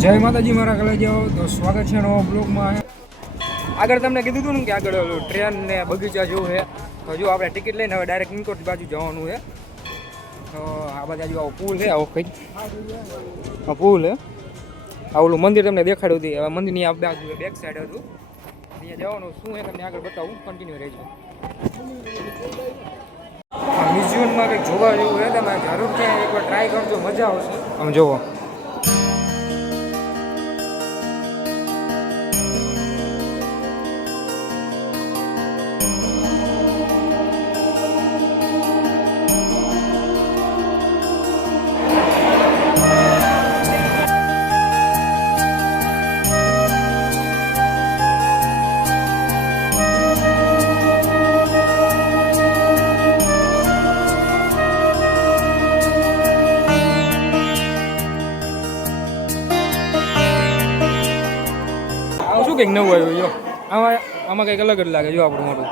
જય માતાજી મારા કલેજાઓ. તો સ્વાગત છે નવા બ્લોગમાં. આગળ તમને કીધું હતું ને કે આગળ ટ્રેન ને બગીચા જેવું છે. તો જો આપણે ટિકિટ લઈને હવે ડાયરેક્ટ નિકોટ બાજુ જવાનું છે. તો આ બધા જો આવો પુલ છે, આવો કંઈક આ પુલ છે. આ ઓલું મંદિર તમને દેખાડ્યું હતું. હવે મંદિરની આ બાજુ બેક સાઈડ હતું. અહીંયા જવાનું શું છે તમને આગળ બતાવું, કન્ટિન્યુ રહેજો. મ્યુઝિયમમાં કંઈક જોવા જેવું છે, તમે જરૂર ક્યાંય એકવાર ટ્રાય કરજો, મજા આવશે. આમ જોવો. કંઈક નવું આવ્યું જો આમાં કંઈક અલગ જ લાગે. જો આપણું મોટું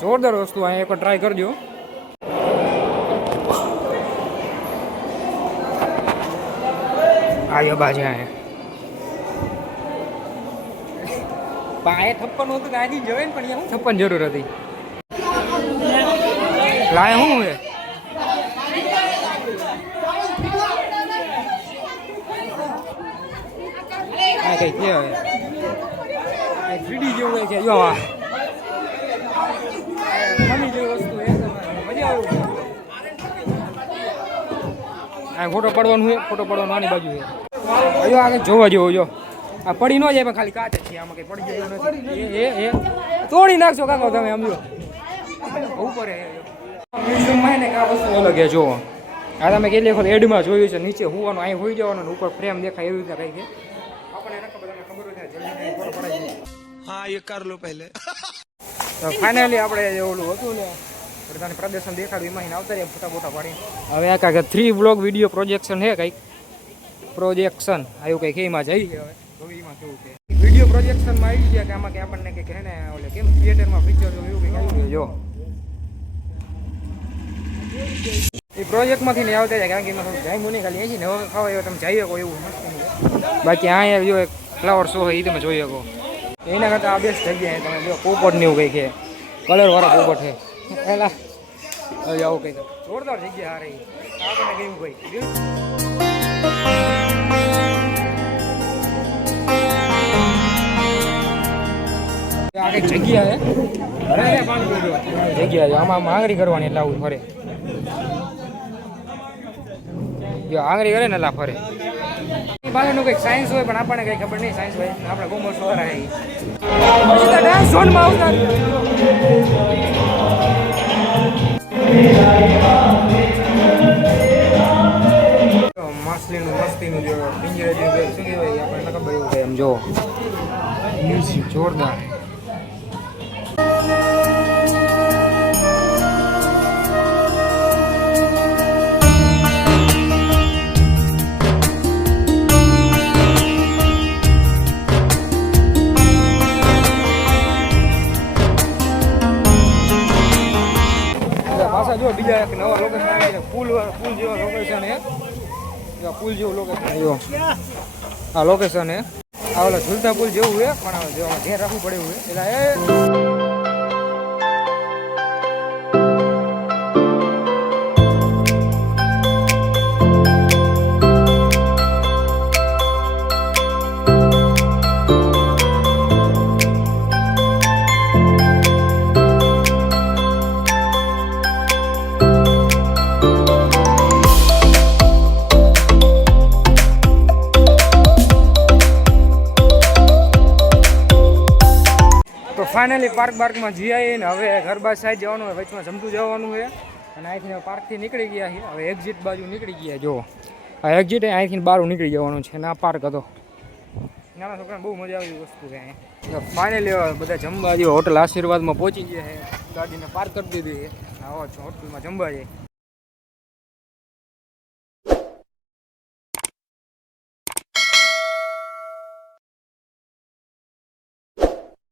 જોરદાર વસ્તુ. અહીંયા એકવાર ટ્રાય કરજો. આવ્યો બાજુ અહીંયા થપ્પન હતું કે આથી જવાય ને, પણ અહીંયા શું થપ્પન જરૂર હતી? લાય શું હે? આ કઈ કહેવાય થ્રીડી જેવું છે. જો આ મની જેવી વસ્તુ છે, મજા આવે. આ ફોટો પડવાનું છે, ફોટો પડવાનું આની બાજુ છે. જો આ જોવા જેવો. જો આ પડી ન જાય પણ ખાલી કાચ જ છે, આમાં કઈ પડી જાય નથી. એ તોડી નાખશો કાકો તમે. સમજો ઉપર મ્યુઝિયમમાં ને આ વસ્તુ અલગ છે. જુઓ આ તમે કેટલી વખત એડમાં જોયું છે. નીચે હોવાનું, અહીં હોઈ જવાનું, ઉપર ફ્રેમ દેખાય એવી રીતે કઈ છે. हाँ ये कर लो पहले. તો ફાઇનલી આપણે જે ઓલું હતું ને બધાને પ્રદર્શન દેખાડ્યું, એમાં આવતા રહ્યા ફોટા બોટા પાડી. હવે આ કાંઈક 3 વ્લોગ વિડીયો પ્રોજેક્શન છે, કંઈક પ્રોજેક્શન આવ્યું કંઈક એમાં જઈએ. હવે એમાં કેવું છે વિડીયો પ્રોજેક્શનમાં આવી ગયા કે આમાં કે આપણને કંઈક હે ને ઓલે કેમ થિયેટરમાં પિક્ચર એવું કંઈક આવ્યું. જો એ પ્રોજેક્ટમાંથી નહીં આવતા જાય, કારણ કે એમાં થોડું ટાઈમ નહીં, ખાલી એસી ને હવે ખાવા એવો તમે જઈ શકો એવું મસ્ત. બાકી અહીંયા જો એક ફ્લાવર શો હોય એ તમે જોઈ શકો. એના કરતાં આ બેસ્ટ જગ્યાએ તમે જો પોપટ ને એવું કંઈક છે, કલરવાળા પોપટ છે. પહેલાં હવે આવું કંઈક જોરદાર જગ્યા આ રહી. આપણને કેવું ભાઈ આ કંઈક જગ્યા છે, જગ્યા છે. આમાં આંગળી કરવાની એટલે આવું ફરે. જો આંગળી કરે ને એટલે ફરે. પાછળનું કંઈક સાયન્સ હોય પણ આપણને કંઈ ખબર નહીં સાયન્સ હોય. આપણે કોમર્સ વાળા ડાન્સ ઝોનમાં આવતા. માછલીનું મસ્તીનું જો પિંજરે જે શું કહેવાય આપણને ખબર એવું થાય. એમ જો મ્યુઝિક જોરદાર. પાછા જો બીજા એક નવા લોકેશન આવે છે. પુલ જેવા લોકેશન છે. પુલ જેવું લોકેશન. જો આ લોકેશન છે. આ ઓલા ઝૂલતા પુલ જેવું છે, પણ ધ્યાન રાખવું પડે એવું છે. એટલે ફાઇનલી પાર્કમાં જઈ આવીએ ને હવે ગરબા સાઈડ જવાનું હોય, વચમાં જમતું જવાનું છે. અને અહીંથી પાર્કથી નીકળી ગયા છે. હવે એક્ઝિટ બાજુ નીકળી ગયા. જો આ એક્ઝિટ અહીંથી બહાર નીકળી જવાનું છે. ને આ પાર્ક હતો. નાના છોકરાને બહુ મજા આવી વસ્તુ છે. ફાઇનલી બધા જમવા જેવો હોટલ આશીર્વાદમાં પહોંચી ગયા છે. ગાડીને પાર્ક કરી દીધી છે. આવો હોટલમાં જમવા જાય.